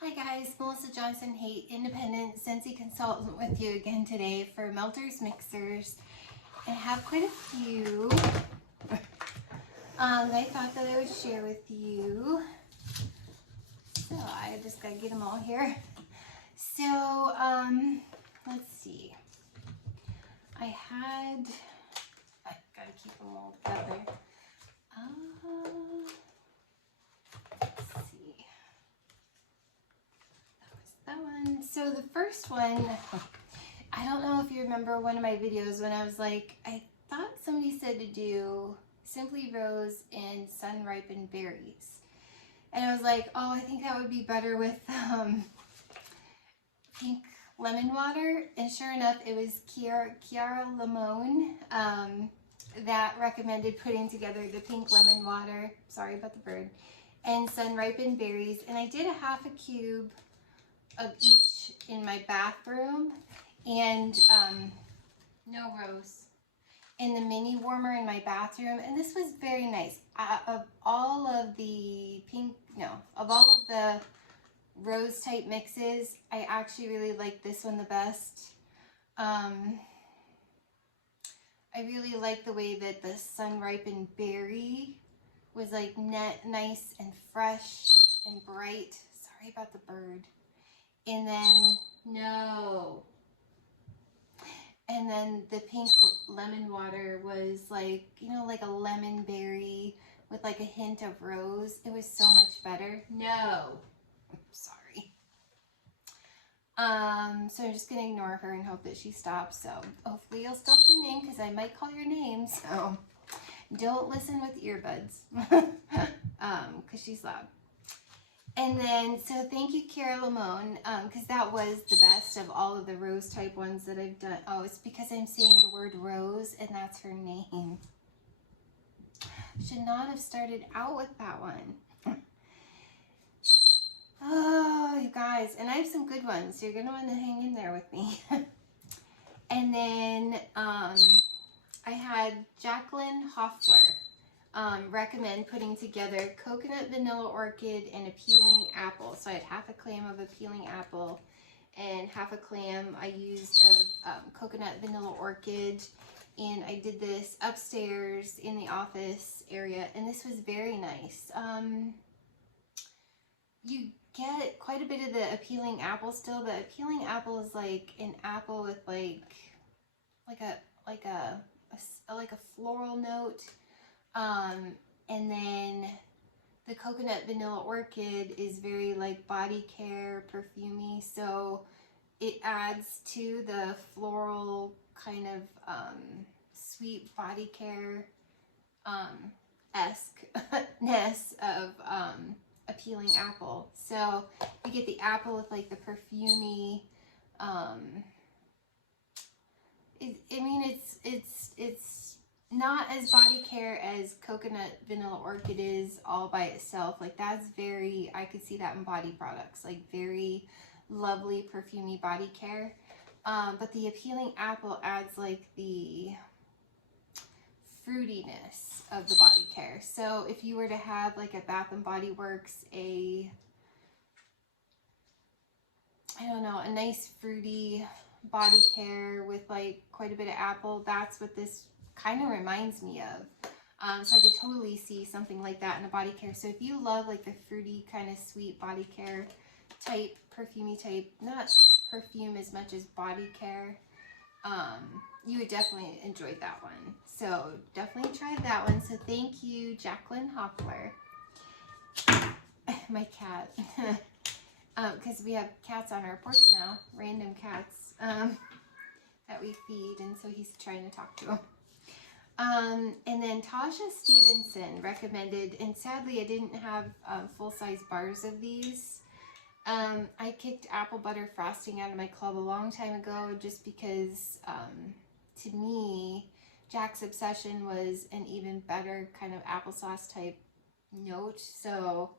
Hi guys, Melissa Johnson, independent Scentsy consultant with you again today for melters, mixers. I have quite a few that I thought that I would share with you. So I just gotta get them all here. So let's see. I gotta keep them all together. Let's see. That one. So the first one, I don't know if you remember one of my videos when I was like, I thought somebody said to do Simply Rose and Sun Ripened Berries. And I was like, oh, I think that would be better with pink lemon water. And sure enough, it was Kiara Lemon that recommended putting together the pink lemon water. Sorry about the bird. And Sun Ripened Berries. And I did a half a cube of each in my bathroom, and no rose in the mini warmer in my bathroom, and this was very nice. Of all of the rose type mixes, I actually really like this one the best. I really like the way that the sun ripened berry was like nice and fresh and bright. Sorry about the bird. And then the pink lemon water was like, you know, like a lemon berry with like a hint of rose. It was so much better. Sorry. So I'm just gonna ignore her and hope that she stops. So hopefully you'll still tune in because I might call your name. So don't listen with earbuds because she's loud. And then, so thank you, Kiara Lemon, because that was the best of all of the rose type ones that I've done. Oh, it's because I'm saying the word rose, and that's her name. Should not have started out with that one. Oh, you guys, and I have some good ones, so you're going to want to hang in there with me. And then I had Jacqueline Hoffler. Recommend putting together coconut vanilla orchid and a peeling apple. So I had half a clam of a peeling apple and half a clam I used of coconut vanilla orchid, and I did this upstairs in the office area, and this was very nice. You get quite a bit of the appealing apple still, but appealing apple is like an apple with like a floral note. And then the coconut vanilla orchid is very like body care, perfumey, so it adds to the floral kind of sweet body care esque-ness of appealing apple. So you get the apple with like the perfumey, it's not as body care as coconut vanilla orchid is all by itself. Like that's very, I could see that in body products, like very lovely perfumey body care. But the appealing apple adds like the fruitiness of the body care. So if you were to have like a Bath and Body Works, a nice fruity body care with like quite a bit of apple, that's what this kind of reminds me of. So I could totally see something like that in a body care. So if you love like the fruity kind of sweet body care type, perfumey type, not perfume as much as body care, you would definitely enjoy that one. So definitely try that one. So thank you, Jacqueline Hoffler. My cat. Because we have cats on our porch now, random cats that we feed, and so he's trying to talk to them. And then Tasha Stevenson recommended, and sadly I didn't have full-size bars of these. I kicked apple butter frosting out of my club a long time ago just because to me Jack's Obsession was an even better kind of applesauce type note. So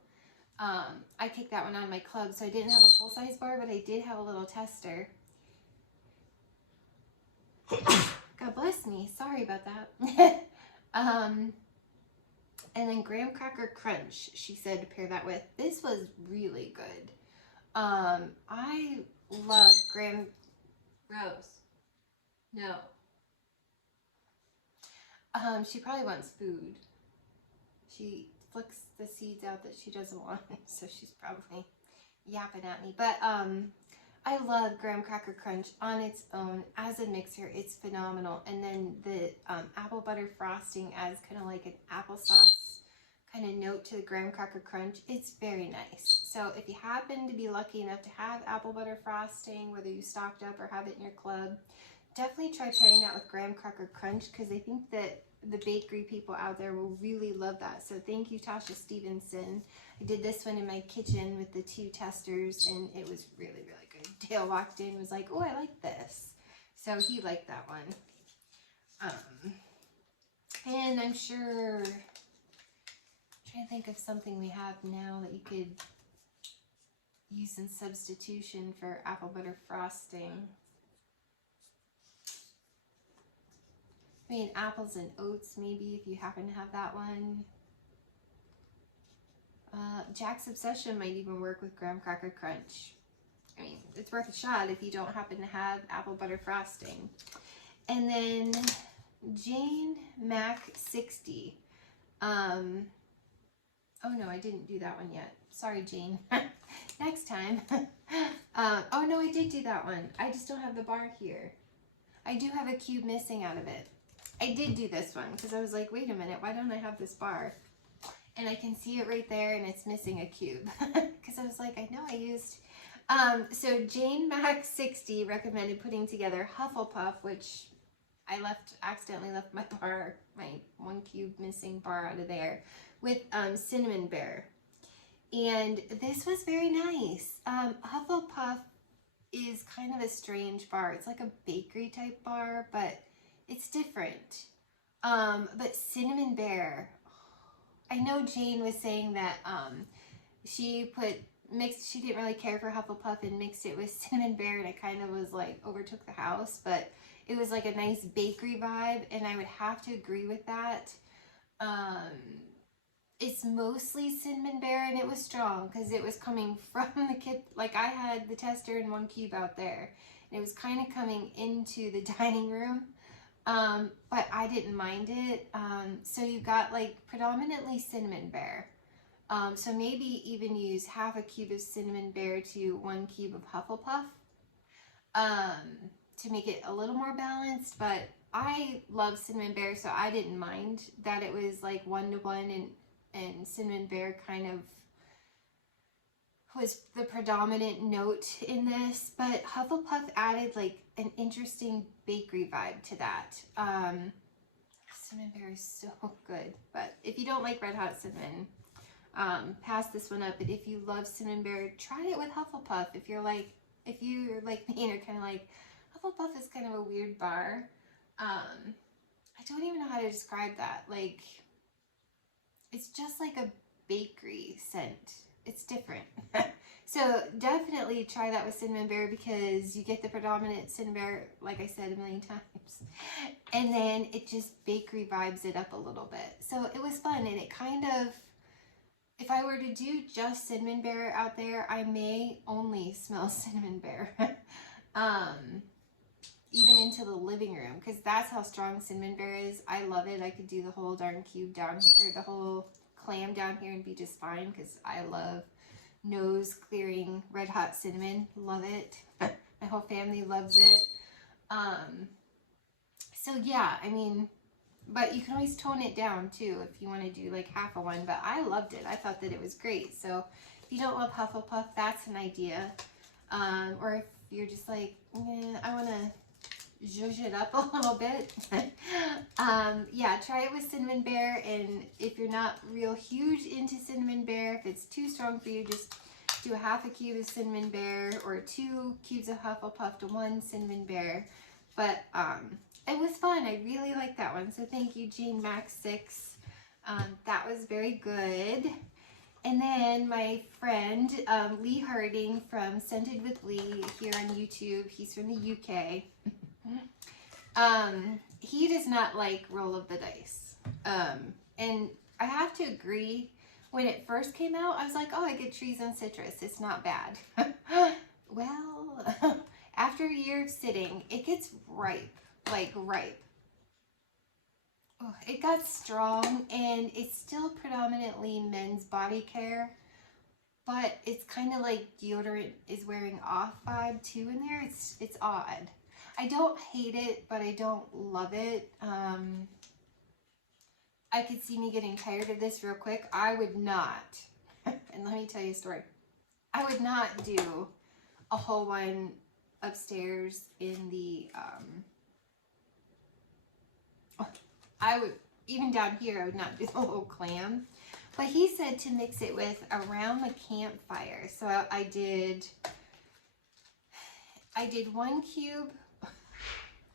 I kicked that one out of my club, so I didn't have a full-size bar, but I did have a little tester. God bless me. Sorry about that. And then Graham Cracker Crunch, she said to pair that with. This was really good. I love graham. Rose. No. She probably wants food. She flicks the seeds out that she doesn't want, so she's probably yapping at me. But I love graham cracker crunch on its own as a mixer. It's phenomenal. And then the apple butter frosting adds kind of like an applesauce kind of note to the graham cracker crunch. It's very nice. So if you happen to be lucky enough to have apple butter frosting, whether you stocked up or have it in your club, definitely try pairing that with graham cracker crunch, because I think that the bakery people out there will really love that. So thank you, Tasha Stevenson. I did this one in my kitchen with the 2 testers, and it was really, really good. Dale walked in and was like, oh, I like this. So he liked that one. And I'm sure, I'm trying to think of something we have now that you could use in substitution for apple butter frosting. I mean, apples and oats, maybe, if you happen to have that one. Jack's Obsession might even work with graham cracker crunch. I mean, it's worth a shot if you don't happen to have apple butter frosting. And then Jane Mac 60. Oh no, I didn't do that one yet. Sorry, Jane. Next time. Oh no, I did do that one. I just don't have the bar here. I do have a cube missing out of it. I did do this one because I was like, wait a minute, why don't I have this bar? And I can see it right there, and it's missing a cube. Because I was like, I know I used... So Jane Mac 60 recommended putting together Hufflepuff, which I accidentally left my bar, my 1 cube missing bar out of there, with Cinnamon Bear. And this was very nice. Hufflepuff is kind of a strange bar. It's like a bakery type bar, but it's different. But Cinnamon Bear, I know Jane was saying that she didn't really care for Hufflepuff and mixed it with Cinnamon Bear, and it kind of was like overtook the house, but it was like a nice bakery vibe, and I would have to agree with that. It's mostly Cinnamon Bear, and it was strong because it was coming from the kit. Like, I had the tester in 1 cube out there, and it was kind of coming into the dining room. But I didn't mind it. So you got like predominantly Cinnamon Bear. So maybe even use half a cube of Cinnamon Bear to 1 cube of Hufflepuff, to make it a little more balanced. But I love Cinnamon Bear, so I didn't mind that it was like 1-to-1, and Cinnamon Bear kind of was the predominant note in this, but Hufflepuff added like an interesting bakery vibe to that. Cinnamon Bear is so good, but if you don't like Red Hot Cinnamon, pass this one up. But if you love Cinnamon Bear, try it with Hufflepuff. If you're like me and are kind of like, Hufflepuff is kind of a weird bar. I don't even know how to describe that. Like, it's just like a bakery scent. It's different. So definitely try that with Cinnamon Bear, because you get the predominant Cinnamon Bear, like I said a million times, and then it just bakery vibes it up a little bit. So it was fun, and it kind of, if I were to do just Cinnamon Bear out there, I may only smell Cinnamon Bear. Even into the living room, because that's how strong Cinnamon Bear is. I love it. I could do the whole darn cube down here, or the whole clam down here, and be just fine, because I love nose clearing Red Hot Cinnamon. Love it. My whole family loves it. So yeah, I mean, but you can always tone it down too if you want to do like half a one, but I loved it. I thought that it was great. So if you don't love Hufflepuff, that's an idea. Or if you're just like, I want to zhuzh it up a little bit. Yeah, try it with Cinnamon Bear, and if you're not real huge into Cinnamon Bear, if it's too strong for you, just do a half a cube of Cinnamon Bear, or 2 cubes of Hufflepuff to 1 Cinnamon Bear. But it was fun. I really liked that one. So thank you, Jane Max 6. That was very good. And then my friend Lee Harding from Scented with Lee here on YouTube. He's from the UK. He does not like roll of the dice. And I have to agree, When it first came out, I was like, oh, I get trees and citrus. It's not bad. Well, after a year of sitting, it gets ripe, like ripe. Oh, it got strong, and it's still predominantly men's body care, but it's kind of like deodorant is wearing off vibe too in there. It's odd. I don't hate it, but I don't love it. I could see me getting tired of this real quick. I would not, and let me tell you a story. I would not do a whole one upstairs in the, I would, even down here, I would not do the little clam. But he said to mix it with around the campfire. So I did 1 cube,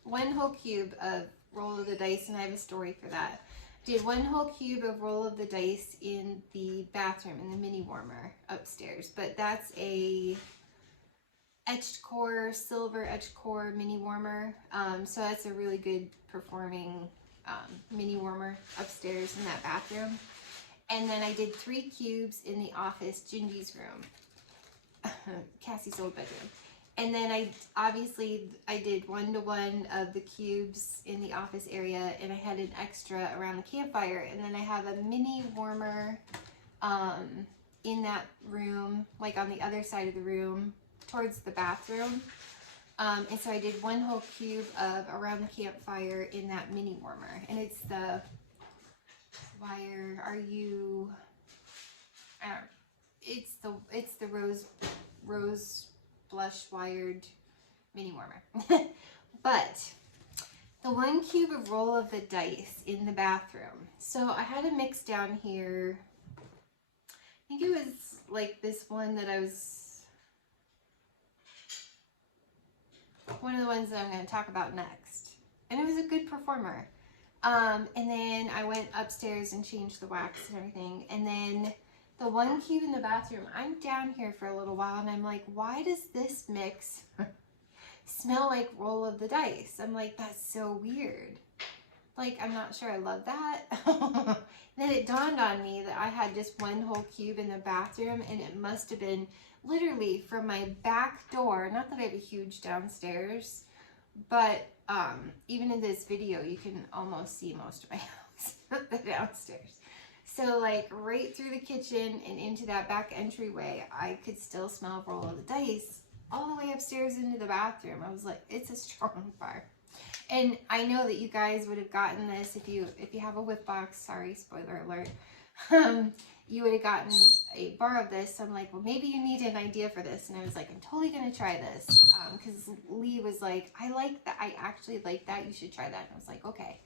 1 whole cube of roll of the dice, and I have a story for that. Did 1 whole cube of roll of the dice in the bathroom, in the mini warmer upstairs. But that's a etched core, silver etched core mini warmer. So that's a really good performing mini warmer upstairs in that bathroom. And then I did 3 cubes in the office, Gingy's room, Cassie's old bedroom. And then I did 1-to-1 of the cubes in the office area, and I had an extra around the campfire. And then I have a mini warmer in that room, like on the other side of the room, towards the bathroom. And so I did 1 whole cube of around the campfire in that mini warmer. And it's the wire, it's the rose blush wired mini warmer. But the 1 cube of roll of the dice in the bathroom. So I had a mix down here. I think it was like this one that one of the ones that I'm going to talk about next. And it was a good performer. And then I went upstairs and changed the wax and everything. And then the 1 cube in the bathroom, I'm down here for a little while and I'm like, why does this mix smell like roll of the dice? I'm like, that's so weird. Like, I'm not sure I love that. Then it dawned on me that I had just 1 whole cube in the bathroom, and it must have been literally from my back door. Not that I have a huge downstairs, but even in this video, you can almost see most of my house, the downstairs. So like right through the kitchen and into that back entryway, I could still smell roll of the dice all the way upstairs into the bathroom. I was like, it's a strong fire. And I know that you guys would have gotten this if you have a whip box. Sorry, spoiler alert. You would have gotten a bar of this. So I'm like, well, maybe you need an idea for this. And I was like, I'm totally going to try this. Because Lee was like, I like that. I actually like that. You should try that. And I was like, okay.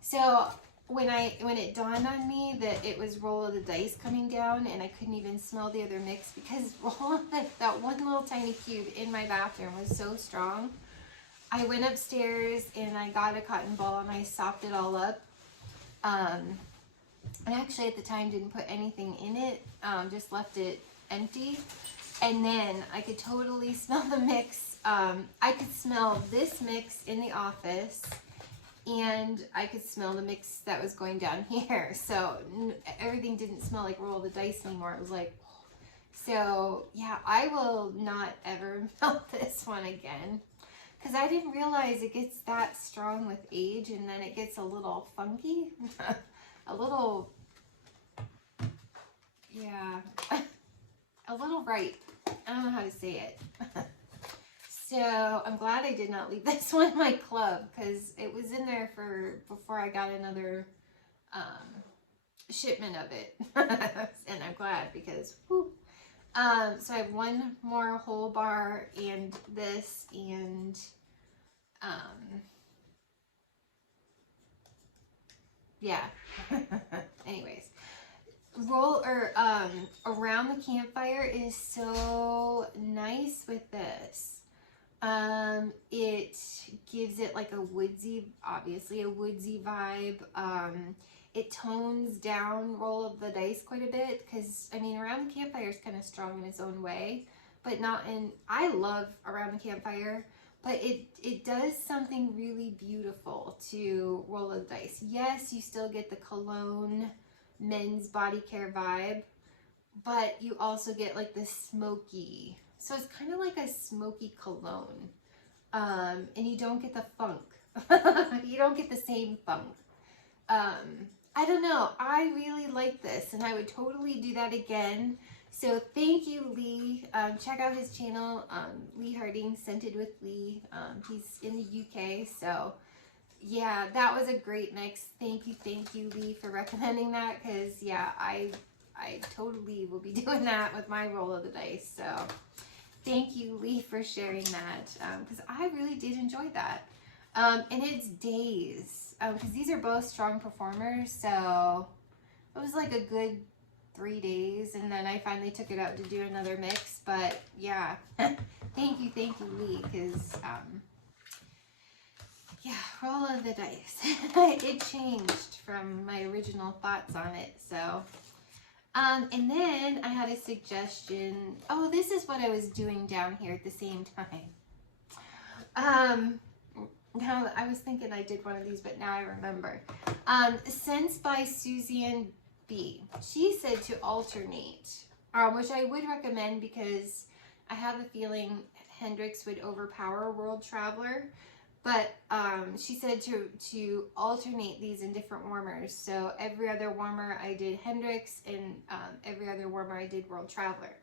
So when it dawned on me that it was roll of the dice coming down, and I couldn't even smell the other mix because that one little tiny cube in my bathroom was so strong, I went upstairs and I got a cotton ball and I sopped it all up. And actually at the time didn't put anything in it, just left it empty. And then I could totally smell the mix. I could smell this mix in the office, and I could smell the mix that was going down here. So everything didn't smell like roll of the dice anymore. It was like, so yeah, I will not ever melt this one again. Because I didn't realize it gets that strong with age, and then it gets a little funky. A little, yeah, a little ripe. I don't know how to say it. So I'm glad I did not leave this one in my club, because it was in there before I got another shipment of it. And I'm glad, because whew. So I have 1 more whole bar and this, and yeah. Anyways, around the campfire is so nice with this. It gives it like a woodsy, obviously a woodsy vibe. It tones down roll of the dice quite a bit, because I mean, around the campfire is kind of strong in its own way, but not in, I love around the campfire, but it does something really beautiful to roll of the dice. Yes, you still get the cologne men's body care vibe, but you also get like the smoky. So it's kind of like a smoky cologne. And you don't get the funk. You don't get the same funk. I don't know. I really like this, and I would totally do that again. So thank you, Lee. Check out his channel, Lee Harding, Scented with Lee. He's in the UK, so yeah, that was a great mix. Thank you, Lee, for recommending that, because yeah, I totally will be doing that with my roll of the dice. So thank you, Lee, for sharing that, because I really did enjoy that. And it's days, because these are both strong performers, so it was like a good 3 days, and then I finally took it out to do another mix. But yeah, thank you, Lee, because yeah, roll of the dice. It changed from my original thoughts on it. So and then I had a suggestion. Oh, this is what I was doing down here at the same time. Now, I was thinking I did one of these, but now I remember. Scents by Suzanne B. She said to alternate, which I would recommend, because I have a feeling Hendrix would overpower World Traveler. But she said to alternate these in different warmers. So every other warmer I did Hendrix, and every other warmer I did World Traveler.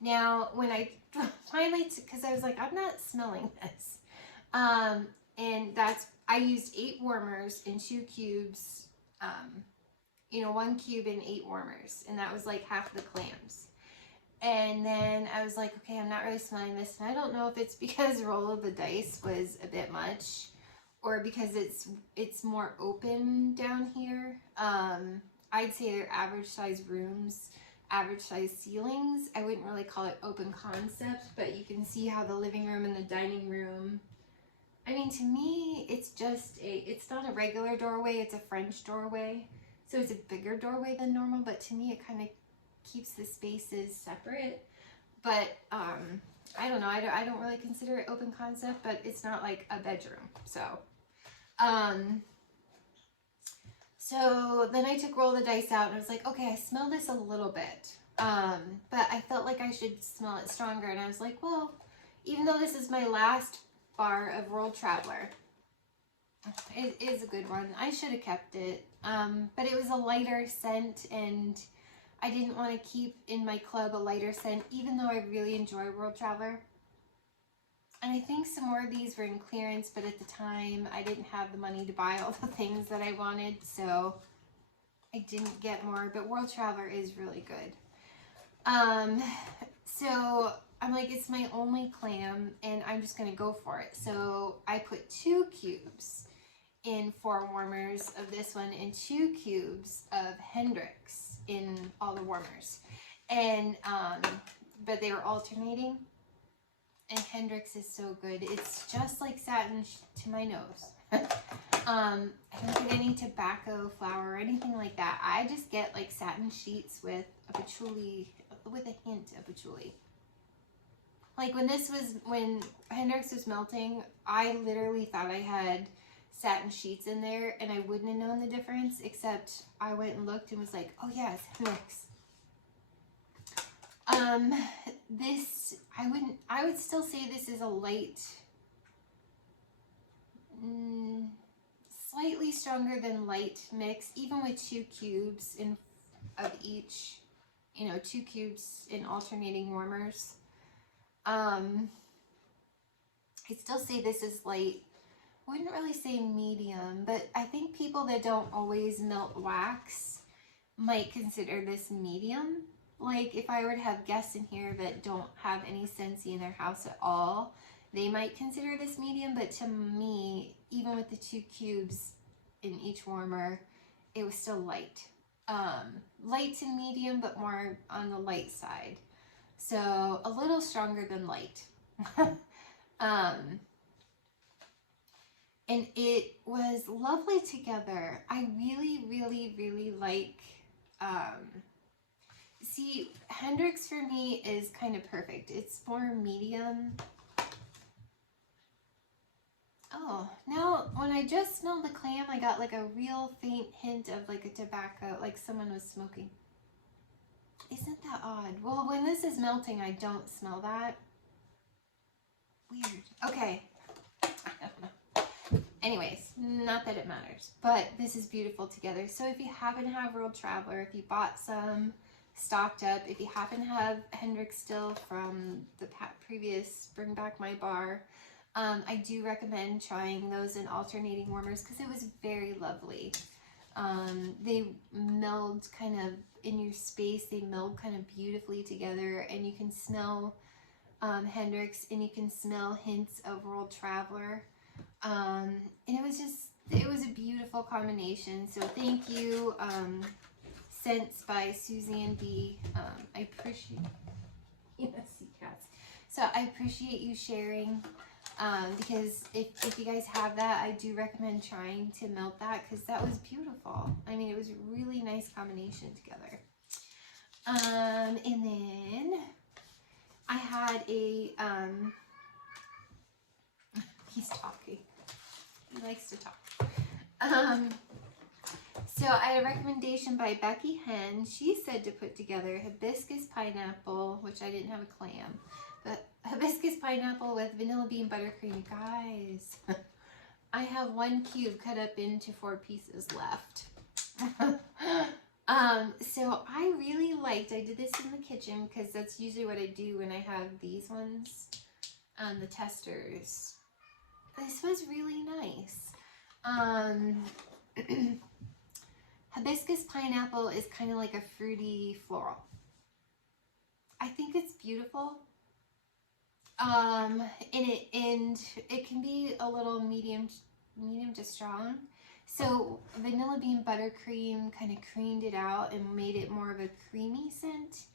Now, when I finally, because I was like, I'm not smelling this. And I used 8 warmers in 2 cubes, 1 cube and 8 warmers. And that was like half the clams. And then I was like, okay, I'm not really smelling this. And I don't know if it's because roll of the dice was a bit much, or because it's more open down here. I'd say they're average size rooms, average size ceilings. I wouldn't really call it open concept, but you can see how the living room and the dining room, I mean, to me, it's not a regular doorway, it's a French doorway. So it's a bigger doorway than normal, but to me, it kind of keeps the spaces separate. But I don't know, I don't really consider it open concept, but it's not like a bedroom. So so then I took roll the dice out, and I was like, okay, I smell this a little bit, but I felt like I should smell it stronger. And I was like, well, even though this is my last bar of World Traveler, it is a good one. I should have kept it, but it was a lighter scent, and I didn't want to keep in my club a lighter scent, even though I really enjoy World Traveler. And I think some more of these were in clearance, but at the time I didn't have the money to buy all the things that I wanted, so I didn't get more. But World Traveler is really good. So I'm like, it's my only clam, and I'm just going to go for it. So I put 2 cubes in 4 warmers of this one, and 2 cubes of Hendrix in all the warmers. And, but they were alternating, and Hendrix is so good. It's just like satin to my nose. I don't get any tobacco flower or anything like that. I just get like satin sheets with a patchouli, with a hint of patchouli. Like when Hendrix was melting, I literally thought I had satin sheets in there, and I wouldn't have known the difference, except I went and looked and was like, oh yeah, it's Hendrix. This, I would still say this is a light, slightly stronger than light mix, even with 2 cubes of each, 2 cubes in alternating warmers. I'd still say this is light. I wouldn't really say medium, but I think people that don't always melt wax might consider this medium. Like if I were to have guests in here that don't have any Scentsy in their house at all, they might consider this medium, but to me, even with the 2 cubes in each warmer, it was still light. Light to medium, but more on the light side. So a little stronger than light. And it was lovely together. I really, really, really like, see, Hendrix for me is kind of perfect. It's more medium. Oh, now when I just smelled the clam, I got like a real faint hint of like a tobacco, like someone was smoking. Isn't that odd? Well, when this is melting, I don't smell that. Weird. Okay. I don't know. Anyways, not that it matters, but this is beautiful together. So if you happen to have World Traveler, if you bought some stocked up, if you happen to have Hendrix still from the previous Bring Back My Bar, I do recommend trying those in alternating warmers because it was very lovely. They meld kind of in your space, they meld kind of beautifully together, and you can smell Hendrix and you can smell hints of World Traveler. And it was a beautiful combination. So thank you, Scents by Suzanne B. I appreciate, see cats. So I appreciate you sharing, because if you guys have that, I do recommend trying to melt that because that was beautiful. I mean, it was a really nice combination together. And then I had a, he's talking. He likes to talk. So I had a recommendation by Becky Hen. She said to put together hibiscus pineapple, which I didn't have a clam, but hibiscus pineapple with vanilla bean buttercream. Guys, I have 1 cube cut up into 4 pieces left. So I really liked, I did this in the kitchen because that's usually what I do when I have these ones, the testers. This was really nice. Hibiscus pineapple is kind of like a fruity floral. I think it's beautiful. And it can be a little medium to strong. So vanilla bean buttercream kind of creamed it out and made it more of a creamy scent.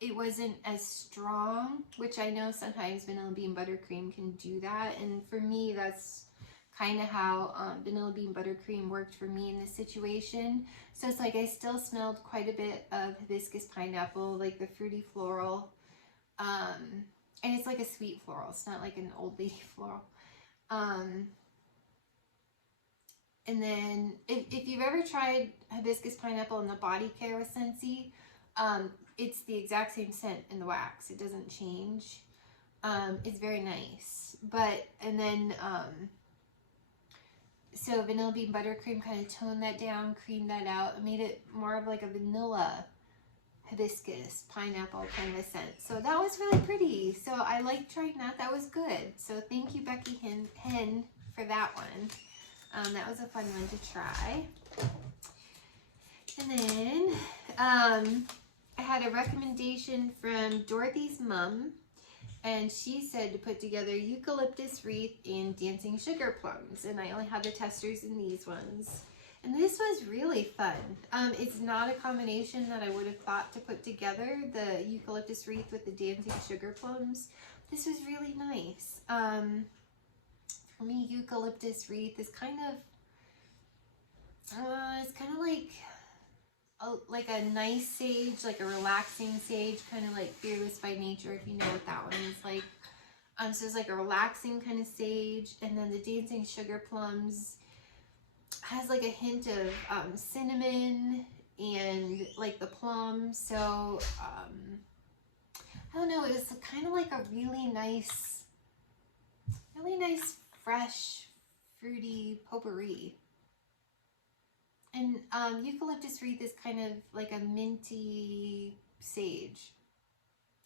It wasn't as strong, which I know sometimes vanilla bean buttercream can do that. And for me, that's kind of how vanilla bean buttercream worked for me in this situation. So it's like I still smelled quite a bit of hibiscus pineapple, like the fruity floral. And it's like a sweet floral. It's not like an old lady floral. And then if you've ever tried hibiscus pineapple in the body care with Scentsy, it's the exact same scent in the wax. It doesn't change. It's very nice. And then, so vanilla bean buttercream kind of toned that down, creamed that out, and made it more of like a vanilla hibiscus pineapple kind of scent. So that was really pretty. So I liked trying that. That was good. So thank you, Becky Hen, for that one. That was a fun one to try. And then I had a recommendation from Dorothy's mom, and she said to put together eucalyptus wreath and dancing sugar plums, and I only had the testers in these ones. And this was really fun. It's not a combination that I would have thought to put together, the eucalyptus wreath with the dancing sugar plums. This was really nice. For me, eucalyptus wreath is kind of, it's kind of like a nice sage, like a relaxing sage, kind of like Fearless by Nature, if you know what that one is like. So it's like a relaxing kind of sage, and then the dancing sugar plums has like a hint of cinnamon and like the plum. So I don't know, it was kind of like a really nice fresh fruity potpourri. And eucalyptus wreath is kind of like a minty sage.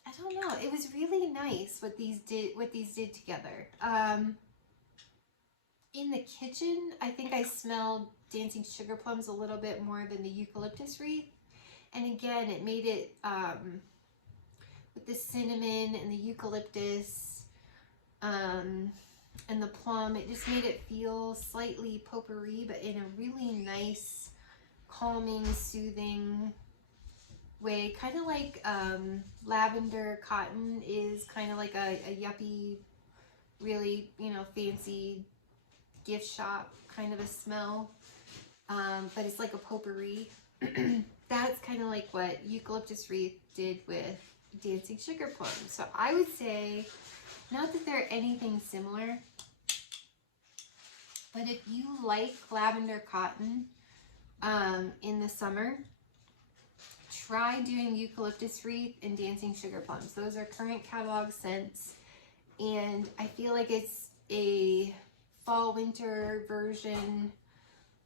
I don't know, it was really nice what these did together. In the kitchen, I think I smelled dancing sugar plums a little bit more than the eucalyptus wreath. And again, it made it with the cinnamon and the eucalyptus and the plum, it just made it feel slightly potpourri, but in a really nice, calming, soothing way. Kind of like lavender cotton is kind of like a yuppie, really, fancy gift shop kind of a smell, but it's like a potpourri. That's kind of like what eucalyptus wreath did with dancing sugar plums. So I would say, not that they're anything similar, but if you like lavender cotton in the summer, try doing eucalyptus wreath and dancing sugar plums. Those are current catalog scents, and I feel like it's a fall winter version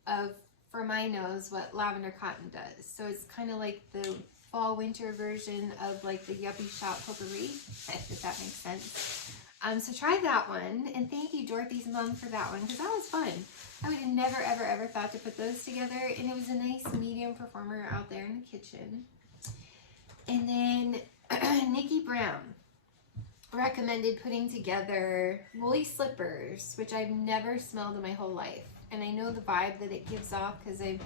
of, for my nose, what lavender cotton does. So it's kind of like the fall winter version of like the Yuppie Shop Potpourri, if that makes sense. So try that one, and thank you Dorothy's mom for that one, because that was fun. I would have never ever thought to put those together, and it was a nice medium performer out there in the kitchen. And then Nikki Brown recommended putting together woolly slippers, which I've never smelled in my whole life, and I know the vibe that it gives off because I've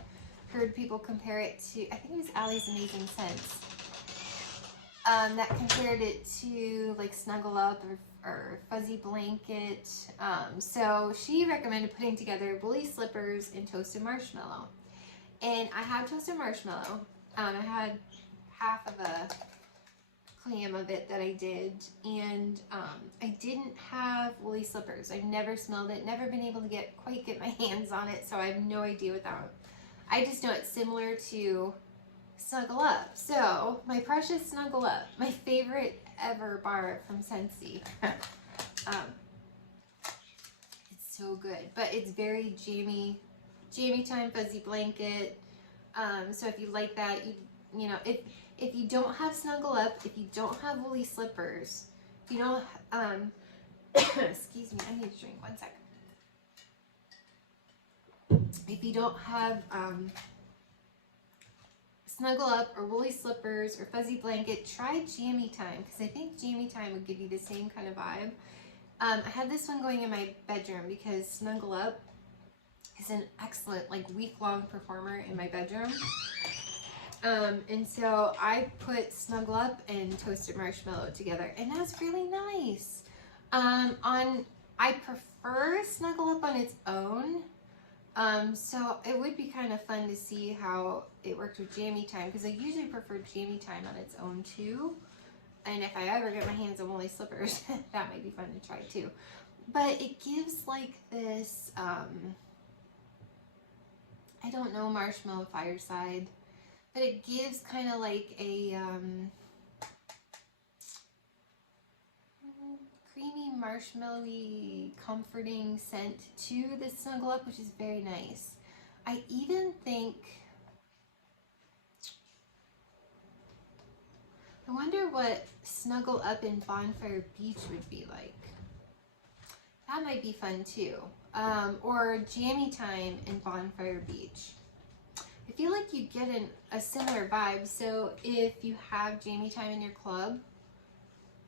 heard people compare it to, I think it was Allie's Amazing Scents, that compared it to like Snuggle Up or Fuzzy Blanket. So she recommended putting together woolly slippers and toasted marshmallow. And I have toasted marshmallow. I had half of a clam of it that I did, and I didn't have woolly slippers. I've never smelled it, never been able to quite get my hands on it, so I have no idea what that one. I just know it's similar to Snuggle Up. So my precious Snuggle Up, my favorite ever bar from Scentsy. It's so good, but it's very jammy time fuzzy blanket. So if you like that, you know, if you don't have Snuggle Up, if you don't have woolly slippers, if you don't, excuse me, I need to drink 1 second. If you don't have Snuggle Up or woolly slippers or fuzzy blanket, try Jammy Time, because I think Jammy Time would give you the same kind of vibe. I had this one going in my bedroom because Snuggle Up is an excellent like week-long performer in my bedroom. And so I put Snuggle Up and toasted marshmallow together, and that's really nice. I prefer Snuggle Up on its own. So it would be kind of fun to see how it worked with Jammy Time, because I usually prefer Jammy Time on its own too. And if I ever get my hands on woolly slippers, that might be fun to try too. But it gives like this, I don't know, marshmallow fireside, but it gives kind of like a creamy, marshmallowy, comforting scent to the Snuggle Up, which is very nice. I even think, I wonder what Snuggle Up in Bonfire Beach would be like. That might be fun too. Or Jammy Time in Bonfire Beach. I feel like you get a similar vibe. So if you have Jammy Time in your club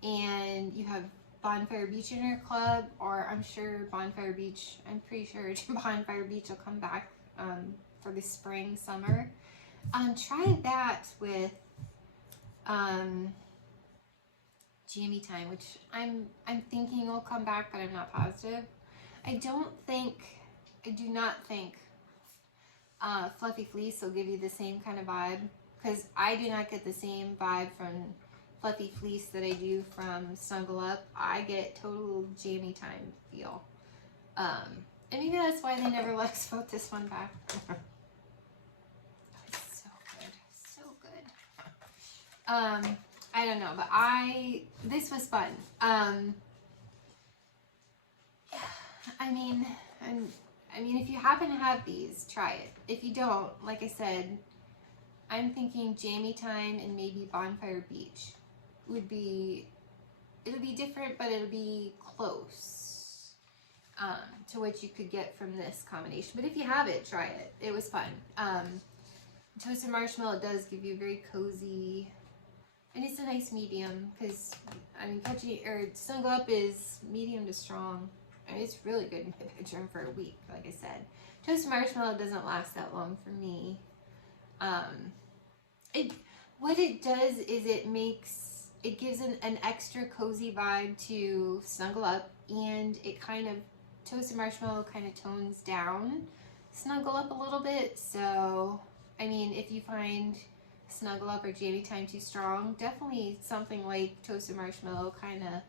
and you have Bonfire Beach in your club, or I'm sure Bonfire Beach, I'm pretty sure Bonfire Beach will come back for the spring, summer. Try that with Jammy Time, which I'm thinking will come back, but I'm not positive. I do not think Fluffy Fleece will give you the same kind of vibe, because I do not get the same vibe from Fluffy Fleece that I do from Snuggle Up. I get total Jammy Time feel. And maybe that's why they never let us vote this one back. It's so good, so good. I don't know, but this was fun. I mean, if you happen to have these, try it. If you don't, like I said, I'm thinking Jammy Time and maybe Bonfire Beach would be, it'll be different, but it'll be close to what you could get from this combination. But if you have it, try it. It was fun. Toasted marshmallow does give you very cozy, and it's a nice medium, because I mean, Snuggle Up is medium to strong. I mean, it's really good in my bedroom for a week, like I said. Toasted marshmallow doesn't last that long for me. What it does is it gives an extra cozy vibe to Snuggle Up, and it kind of, toasted marshmallow kind of tones down Snuggle Up a little bit. So, I mean, if you find snuggle up or jammy time too strong. Definitely something like toasted marshmallow kind of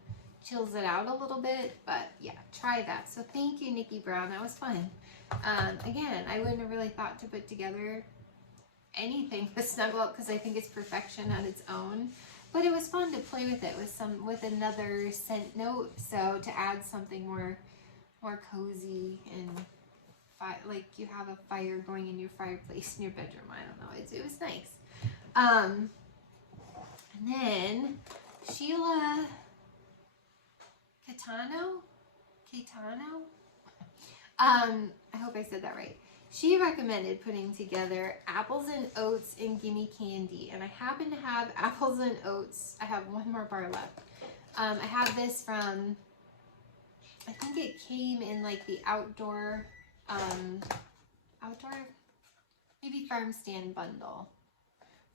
chills it out a little bit, but yeah, try that. So thank you, Nikki Brown. That was fun. Again, I wouldn't have really thought to put together anything with Snuggle Up because I think it's perfection on its own. But it was fun to play with it with another scent note. So to add something more cozy and like you have a fire going in your fireplace in your bedroom. I don't know. It was nice. And then Sheila Catano. I hope I said that right. She recommended putting together apples and oats and gimme candy. And I happen to have apples and oats. I have one more bar left. I have this from, I think it came in like the outdoor maybe farm stand bundle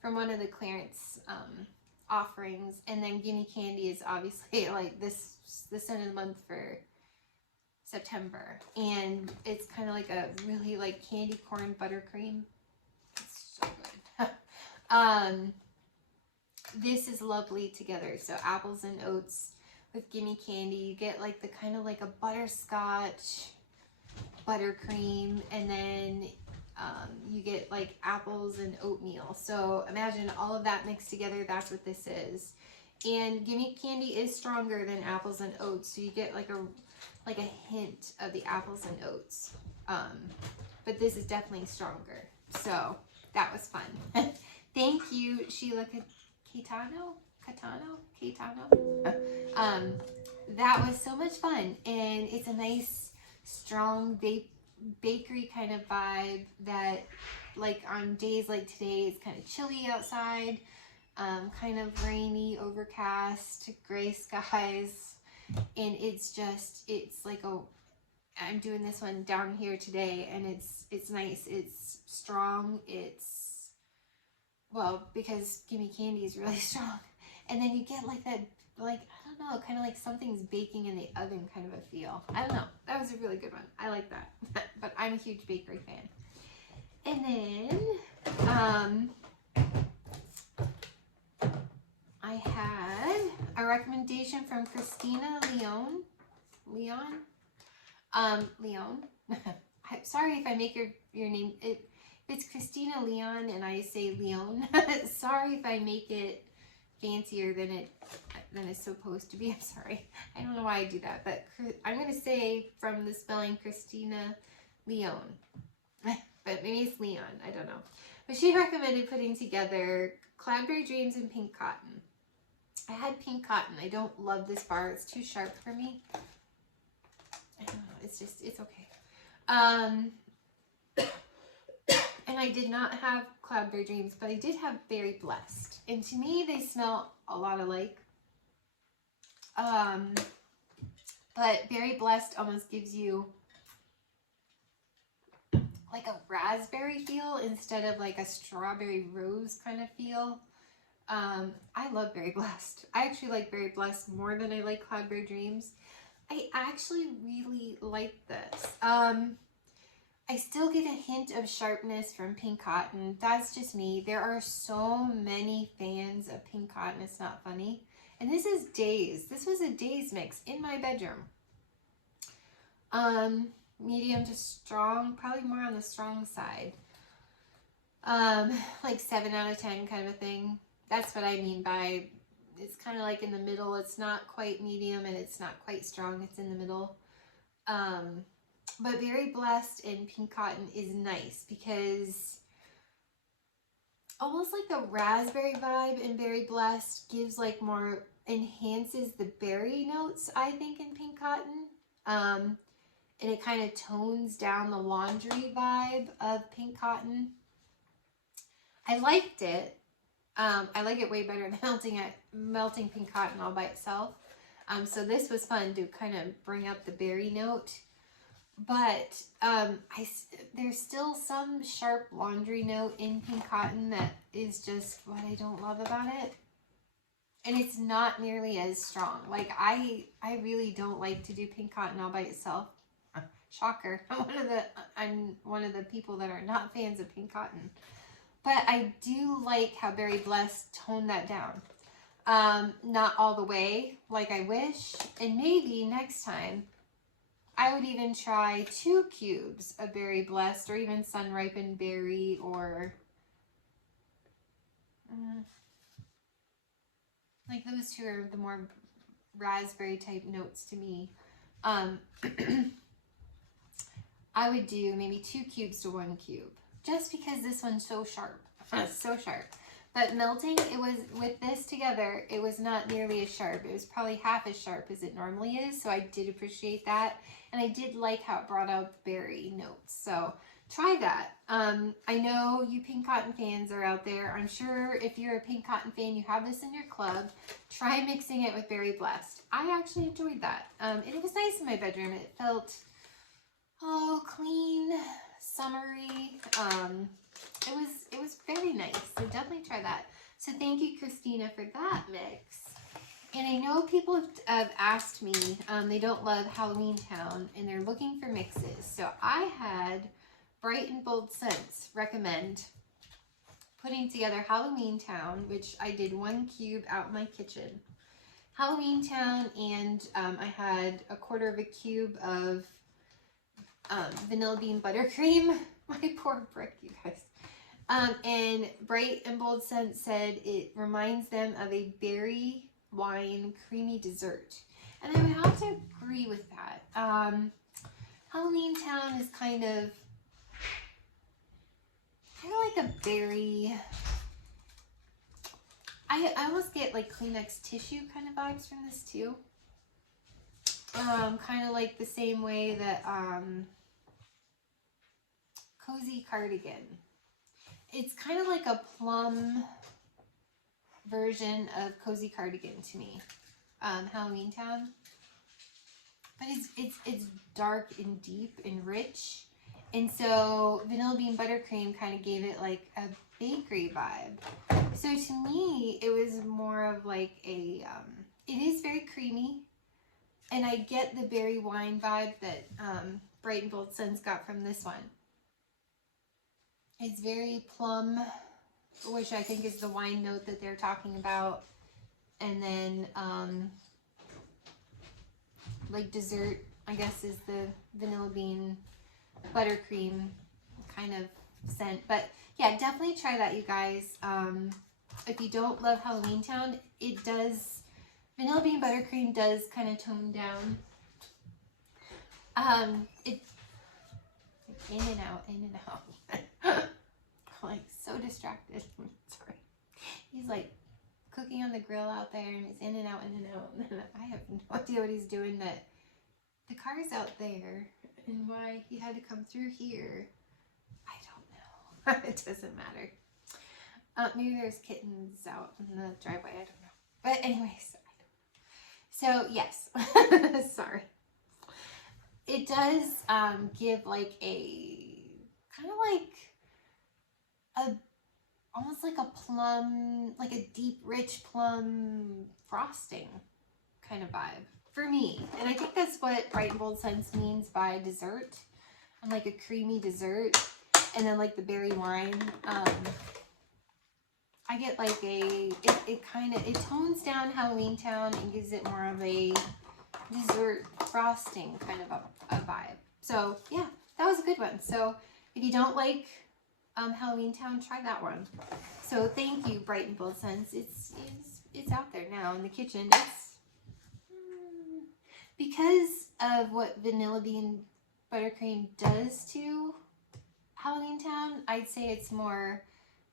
from one of the clearance offerings. And then gimme candy is obviously like this end of the month for September, and it's kind of like a really like candy corn buttercream. It's so good. This is lovely together. So apples and oats with gimme candy, you get like the kind of like a butterscotch buttercream, and then you get like apples and oatmeal. So imagine all of that mixed together. That's what this is. And gimme candy is stronger than apples and oats, so you get like a hint of the apples and oats, but this is definitely stronger. So that was fun. Thank you, Sheila Catano. That was so much fun, and it's a nice strong bakery kind of vibe that like on days like today it's kind of chilly outside, kind of rainy, overcast, gray skies. And it's like I'm doing this one down here today, and it's nice, it's strong, it's, well, because gimme candy is really strong. And then you get like that, like, I don't know, kind of like something's baking in the oven kind of a feel. I don't know, that was a really good one. I like that. But I'm a huge bakery fan. And then, I had a recommendation from Christina Leon. I'm sorry if I make your name. If it's Christina Leon and I say Leon, sorry if I make it fancier than it's supposed to be. I'm sorry. I don't know why I do that, but I'm gonna say from the spelling Christina Leon, but maybe it's Leon. I don't know. But she recommended putting together Cloudberry Dreams and Pink Cotton. I had Pink Cotton. I don't love this bar. It's too sharp for me. I don't know. It's okay. And I did not have Cloudberry Dreams, but I did have Berry Blessed. And to me, they smell a lot alike. But Berry Blessed almost gives you like a raspberry feel instead of like a strawberry rose kind of feel. I love Berry Blessed. I actually like Berry Blessed more than I like Cloudberry Dreams. I actually really like this. I still get a hint of sharpness from Pink Cotton. That's just me. There are so many fans of Pink Cotton, it's not funny. And this is Days. This was a Days mix in my bedroom. Medium to strong, probably more on the strong side. Like 7 out of 10 kind of a thing. That's what I mean by it's kind of like in the middle. It's not quite medium and it's not quite strong. It's in the middle. But Berry Blessed and Pink Cotton is nice because almost like a raspberry vibe in Berry Blessed gives like more, enhances the berry notes, I think, in Pink Cotton. And it kind of tones down the laundry vibe of Pink Cotton. I liked it. I like it way better than melting Pink Cotton all by itself. So this was fun to kind of bring up the berry note. But there's still some sharp laundry note in Pink Cotton that is just what I don't love about it. And it's not nearly as strong. Like I really don't like to do Pink Cotton all by itself. Shocker. I'm one of the people that are not fans of Pink Cotton. But I do like how Berry Blessed toned that down. Not all the way like I wish. And maybe next time I would even try 2 cubes of Berry Blessed or even Sun Ripened Berry or like those 2 are the more raspberry type notes to me. I would do maybe 2 cubes to 1 cube just because this one's so sharp. So sharp. But melting, it was, with this together, it was not nearly as sharp. It was probably half as sharp as it normally is, so I did appreciate that. And I did like how it brought out the berry notes. So try that. I know you pink cotton fans are out there. I'm sure if you're a pink cotton fan, you have this in your club. Try mixing it with Berry Blessed. I actually enjoyed that. And it was nice in my bedroom. It felt, oh, clean, summery. It was very nice. So definitely try that. So thank you, Christina, for that mix. And I know people have asked me, they don't love Halloweentown and they're looking for mixes. So I had Bright and Bold Scents recommend putting together Halloweentown, which I did 1 cube out in my kitchen. Halloweentown, and I had 1/4 cube of vanilla bean buttercream. My poor brick, you guys. And Bright and Bold Scent said it reminds them of a berry wine creamy dessert. And I would have to agree with that. Halloweentown is kind of like a berry. I almost get like Kleenex tissue kind of vibes from this too. Kind of like the same way that Cozy Cardigan. It's kind of like a plum version of Cozy Cardigan to me. Halloweentown. But it's dark and deep and rich. And so Vanilla Bean Buttercream kind of gave it like a bakery vibe. So to me, it was more of like a, it is very creamy. And I get the berry wine vibe that Bright and Bold Scents got from this one. It's very plum, which I think is the wine note that they're talking about. And then like dessert, I guess, is the vanilla bean buttercream kind of scent. But yeah, definitely try that, you guys. If you don't love Halloweentown, it does, vanilla bean buttercream does kind of tone down. It's in and out, in and out. Like so distracted. Sorry. He's like cooking on the grill out there and he's in and out, in and out. And I have no idea what he's doing, that the car's out there and why he had to come through here. I don't know. It doesn't matter. Maybe there's kittens out in the driveway. I don't know. But anyways, so yes. Sorry. It does give like a kind of like almost like a plum, like a deep, rich plum frosting kind of vibe for me. And I think that's what Bright and Bold Scents means by dessert. And like a creamy dessert. And then like the berry wine. I get like a, it tones down Halloweentown and gives it more of a dessert frosting kind of a vibe. So yeah, that was a good one. So if you don't like Halloweentown, try that one. So thank you, Bright and Bold Scents. It's out there now in the kitchen. It's because of what Vanilla Bean Buttercream does to Halloweentown. I'd say it's more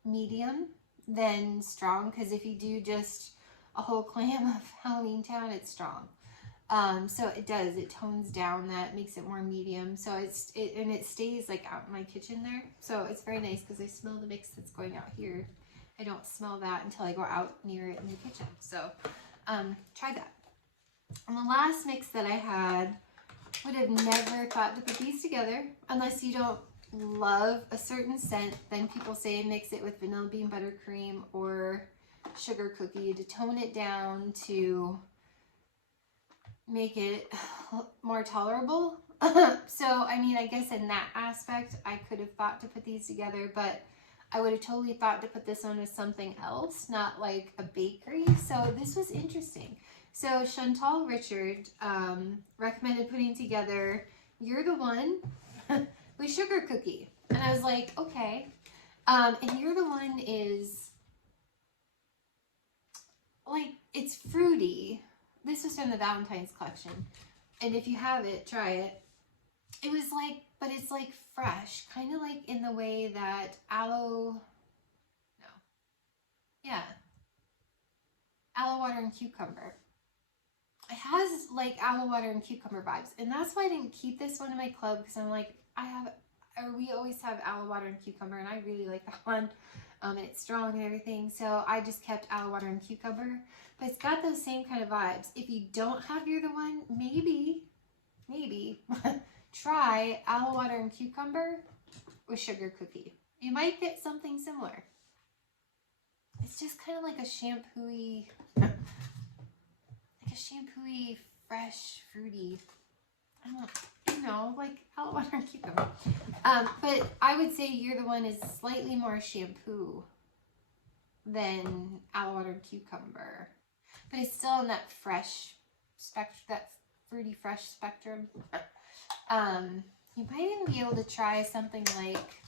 medium than strong, because if you do just a whole clam of Halloweentown, it's strong. So it tones down that, makes it more medium. So it stays like out in my kitchen there. So it's very nice because I smell the mix that's going out here. I don't smell that until I go out near it in the kitchen. So try that. And the last mix that I had, would have never thought to put these together unless you don't love a certain scent. Then people say mix it with vanilla bean buttercream or sugar cookie to tone it down, to make it more tolerable. So I mean, I guess in that aspect I could have thought to put these together, but I would have totally thought to put this one with something else, not like a bakery. So this was interesting. So Chantal Richard recommended putting together You're the One with Sugar Cookie. And I was like, okay. And You're the One is like, it's fruity. This was from the Valentine's collection. And if you have it, try it. It was like, but it's like fresh, kind of like in the way that aloe water and cucumber. It has like aloe water and cucumber vibes. And that's why I didn't keep this one in my club, because I'm like, we always have aloe water and cucumber, and I really like that one. And it's strong and everything. So I just kept aloe water and cucumber. But it's got those same kind of vibes. If you don't have You're the One, maybe try aloe water and cucumber with Sugar Cookie. You might get something similar. It's just kind of like a shampooey, fresh, fruity, I don't know, like aloe water and cucumber. But I would say You're the One is slightly more shampoo than aloe water and cucumber. But it's still in that fresh spectrum, that fruity fresh spectrum. You might even be able to try something like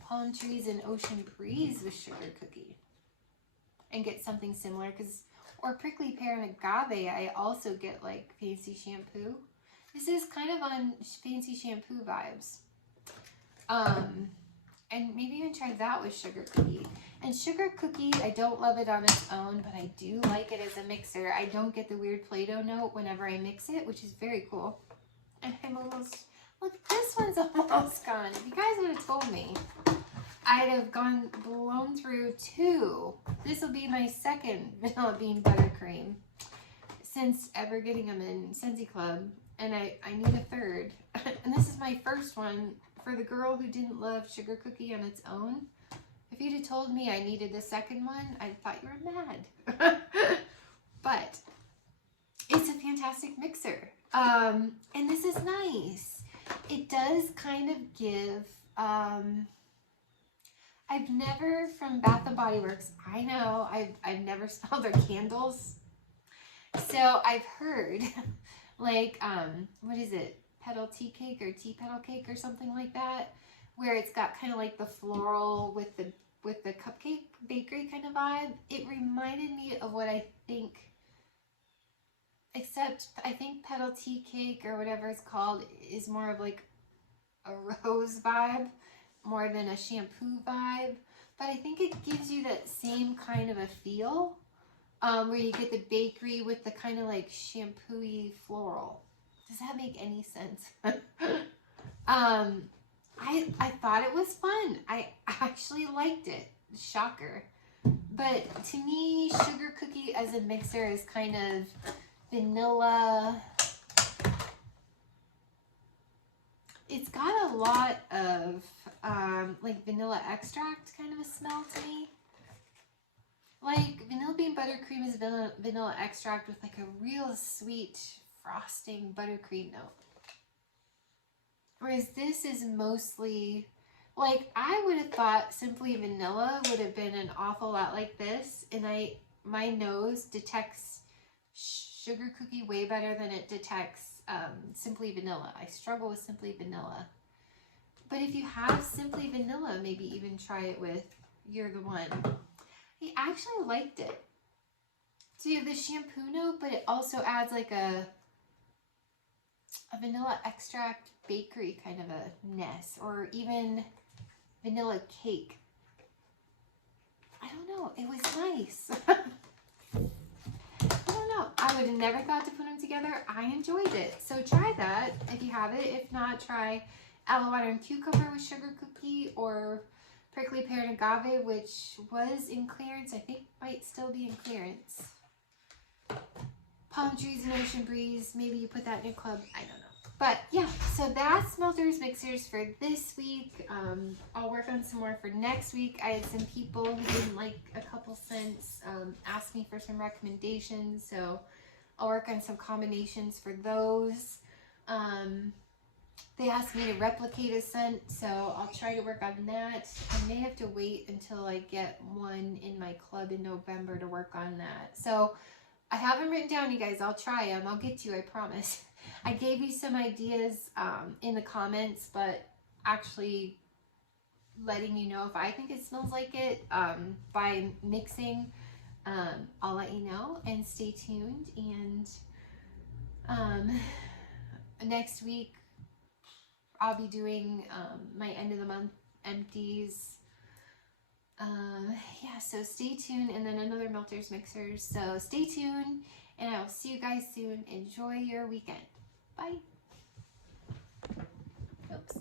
Palm Trees and Ocean Breeze with Sugar Cookie and get something similar, or Prickly Pear and Agave, I also get like fancy shampoo. This is kind of on fancy shampoo vibes. And maybe even try that with Sugar Cookie. And Sugar Cookie, I don't love it on its own, but I do like it as a mixer. I don't get the weird Play-Doh note whenever I mix it, which is very cool. And I'm almost, look, this one's almost gone. If you guys would have told me, I'd have blown through 2. This will be my second vanilla bean buttercream since ever getting them in Scentsy Club. And I need a third. And this is my first one for the girl who didn't love Sugar Cookie on its own. If you'd have told me I needed the second one, I'd thought you were mad. But it's a fantastic mixer. And this is nice. It does kind of give, I've never, from Bath & Body Works, I know, I've never smelled their candles. So I've heard, like, what is it? Petal tea cake or tea petal cake or something like that, where it's got kind of like the floral with the cupcake bakery kind of vibe. It reminded me of what I think, except I think petal tea cake or whatever it's called is more of like a rose vibe more than a shampoo vibe. But I think it gives you that same kind of a feel, where you get the bakery with the kind of like shampoo-y floral. Does that make any sense? I thought it was fun. I actually liked it. Shocker. But to me, Sugar Cookie as a mixer is kind of vanilla. It's got a lot of like vanilla extract kind of a smell to me. Like vanilla bean buttercream is vanilla extract with like a real sweet frosting buttercream note. Whereas this is mostly, like, I would have thought Simply Vanilla would have been an awful lot like this, and my nose detects Sugar Cookie way better than it detects Simply Vanilla. I struggle with Simply Vanilla. But if you have Simply Vanilla, maybe even try it with You're the One. I actually liked it. So you have the shampoo note, but it also adds like a vanilla extract bakery kind of a ness, or even vanilla cake. I don't know. It was nice. I don't know. I would have never thought to put them together. I enjoyed it. So try that if you have it. If not, try aloe water and cucumber with Sugar Cookie, or prickly pear and agave, which was in clearance. I think might still be in clearance. Palm Trees and Ocean Breeze. Maybe you put that in your club. I don't know. But yeah, so that's Smelters Mixers for this week. I'll work on some more for next week. I had some people who didn't like a couple scents ask me for some recommendations, so I'll work on some combinations for those. They asked me to replicate a scent, so I'll try to work on that. I may have to wait until I get one in my club in November to work on that. So I have them written down, you guys. I'll try them. I'll get to you, I promise. I gave you some ideas in the comments, but actually letting you know if I think it smells like it by mixing, I'll let you know, and stay tuned. And next week I'll be doing my end of the month empties. Yeah, so stay tuned, and then another melters mixers. So stay tuned, and I'll see you guys soon. Enjoy your weekend. Bye. Oops.